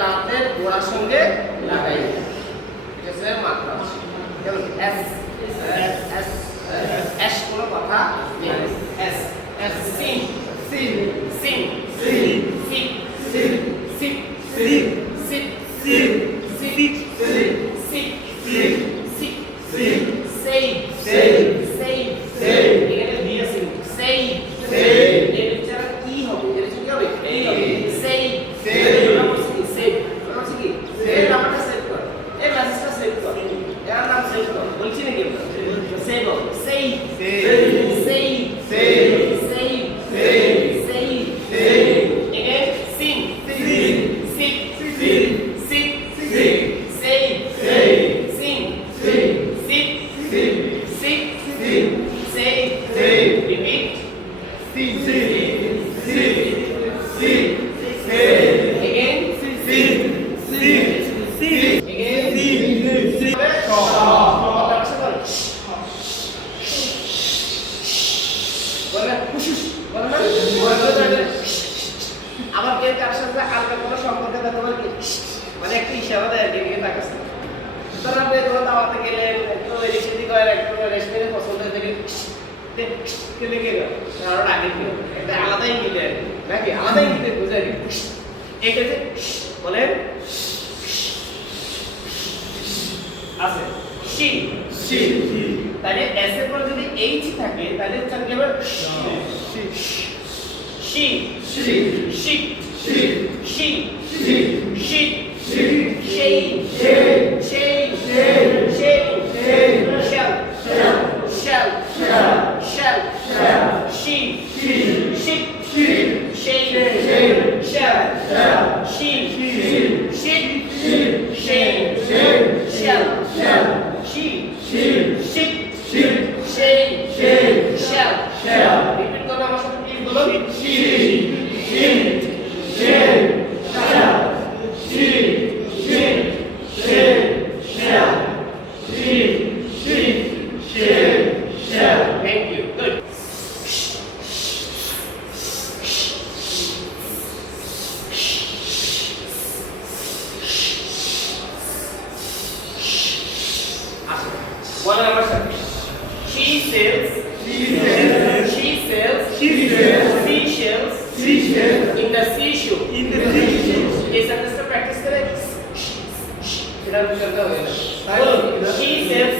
তাদের গোড়ার সঙ্গে লাগাই। ঠিক আছে, মাত্রা আছে। যেমন এস এস এস কোনো কথা নেই। এস এস সিন scene scene scene scene scene scene scene scene scene scene scene scene scene scene সেই সেই সেই সেই এখানে দিয়ে আছে সেই সেই এর উচ্চারণ কি হবে? এর কি হবে? এই হবে সেই সেই সেই কি সেই নামটা সেভ কর, এই মেসেজটা সেভ কর, এর নাম সেভ কর। বলছি নাকি সেভ হবে সেই সেই সেই সেই সেই সেই সেই again scene scene scene scene scene scene সেই সেই scene scene scene scene scene scene সেই সেই repeat scene scene scene scene সেই again scene scene scene scene again scene scene আবার কে কার সাথে আলাদা কোনো সম্পর্ক তোমার কি মানে একটা ইশারা দেয় দিকে তাকাছে। সুতরাং আপনি কোনো দাওয়াতে গেলেন, একটু রেসিপি করেন, একটু রেস্টুরেন্টে পছন্দ থেকে খেলে গেল আর আগে কি একটা আলাদাই মিলে নাকি আলাদাই মিলে বুঝাই দিই। এটা যে বলেন আছে শি শি, তাহলে এস এর পর যদি এইচ থাকে তাহলে উচ্চারণ কি হবে? She she she she she she she she she সেই সেই সেই সেই সেই shall shall shall shall shall she she she she সেই সেই shall she she she সেই সেই shall shall she she she she সেই সেই shall shall রিপিট করুন আমার সাথে প্লিজ বলুন she she she shall she she she shall she she she shall. Thank you. Good. One number seven. She sells. She sells. She sells. She sells. Seashells. Seashells. In the seashore. In the seashore. ये sentence का practice करें. इधर भी करना होगा. She sells.